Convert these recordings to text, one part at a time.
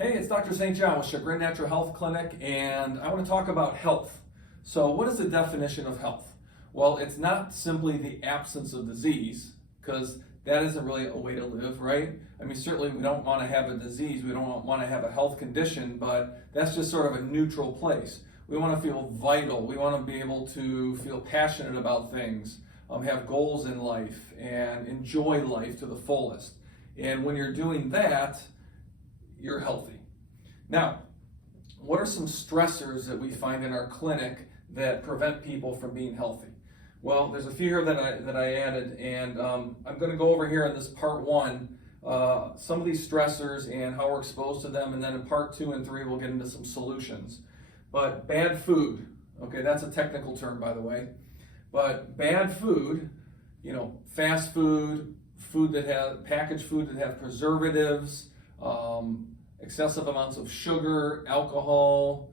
Hey, it's Dr. St. John with Chagrin Natural Health Clinic, and I want to talk about health. So what is the definition of health? Well, it's not simply the absence of disease, because that isn't really a way to live, right? I mean, certainly we don't want to have a disease, we don't want to have a health condition, but that's just sort of a neutral place. We want to feel vital, we want to be able to feel passionate about things, have goals in life, and enjoy life to the fullest. And when you're doing that, you're healthy. Now, what are some stressors that we find in our clinic that prevent people from being healthy? Well, there's a few here that I added, and I'm going to go over here in this part one, some of these stressors and how we're exposed to them, and then in part 2 and 3 we'll get into some solutions. But bad food, okay, that's a technical term, by the way, but bad food, fast food, packaged food that have preservatives, excessive amounts of sugar, alcohol,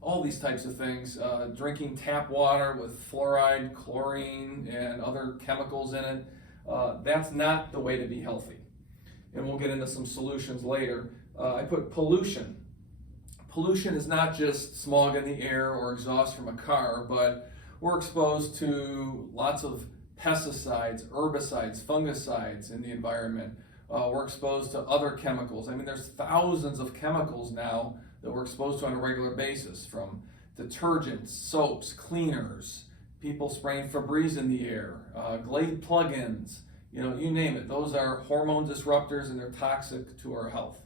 all these types of things, drinking tap water with fluoride, chlorine, and other chemicals in it, that's not the way to be healthy. And we'll get into some solutions later. I put pollution. Pollution is not just smog in the air or exhaust from a car, but we're exposed to lots of pesticides, herbicides, fungicides in the environment. We're exposed to other chemicals. I mean, there's thousands of chemicals now that we're exposed to on a regular basis, from detergents, soaps, cleaners, people spraying Febreze in the air, Glade plugins, you name it. Those are hormone disruptors and they're toxic to our health.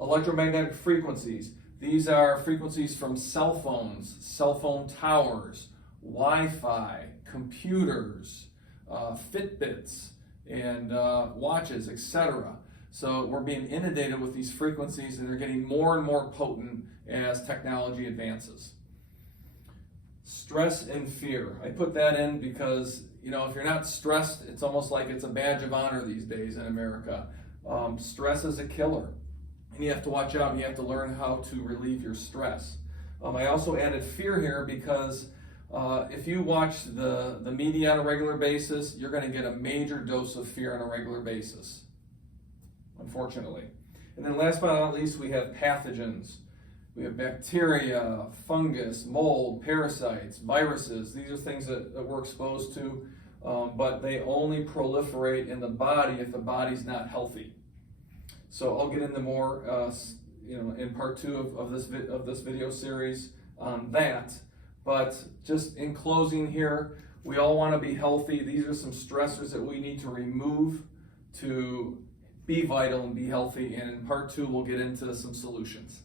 Electromagnetic frequencies. These are frequencies from cell phones, cell phone towers, Wi-Fi, computers, Fitbits, and watches, etc. So we're being inundated with these frequencies, and they're getting more and more potent as technology advances. Stress and fear. I put that in because, if you're not stressed, it's almost like it's a badge of honor these days in America. Stress is a killer, and you have to watch out, and you have to learn how to relieve your stress. I also added fear here because if you watch the media on a regular basis, you're going to get a major dose of fear on a regular basis, unfortunately. And then last but not least, we have pathogens. We have bacteria, fungus, mold, parasites, viruses. These are things that we're exposed to, but they only proliferate in the body if the body's not healthy. So I'll get into more in part 2 of this video series on that. But just in closing here, we all want to be healthy. These are some stressors that we need to remove to be vital and be healthy. And in part 2, we'll get into some solutions.